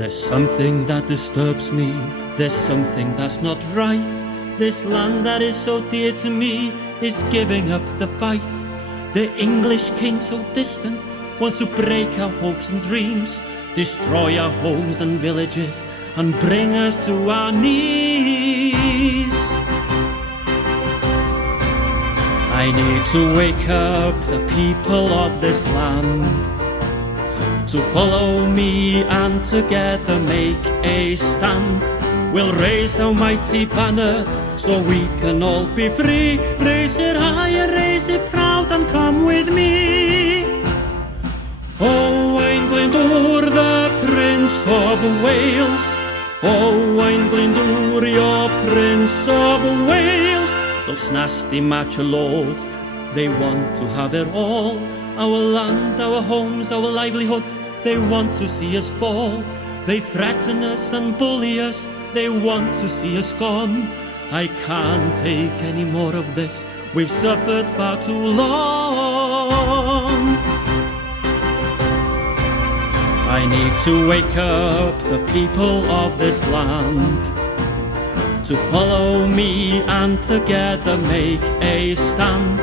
There's something that disturbs me, there's something that's not right. This land that is so dear to me is giving up the fight. The English king so distant wants to break our hopes and dreams, destroy our homes and villages, and bring us to our knees. I need to wake up the people of this land to follow me and together make a stand. We'll raise our mighty banner so we can all be free. Raise it high and raise it proud and come with me. Owain Glyndŵr, the Prince of Wales. Owain Glyndŵr, your Prince of Wales. Those nasty macho lords, they want to have it all. Our land, our homes, our livelihoods, they want to see us fall. They threaten us and bully us, they want to see us gone. I can't take any more of this, we've suffered far too long. I need to wake up the people of this land to follow me and together make a stand.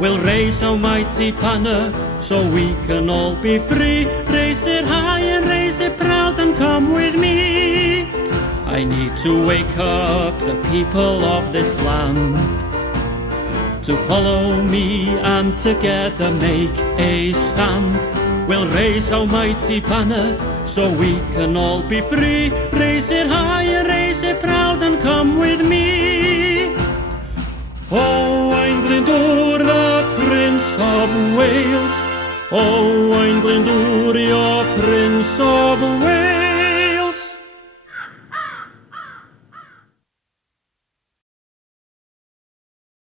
We'll raise our mighty banner so we can all be free. Raise it high and raise it proud and come with me. I need to wake up the people of this land to follow me and together make a stand. We'll raise our mighty banner so we can all be free. Raise it high and raise it proud and come with me. Owain Glyndŵr, the Prince of Wales. Owain Glyndŵr, your Prince of Wales.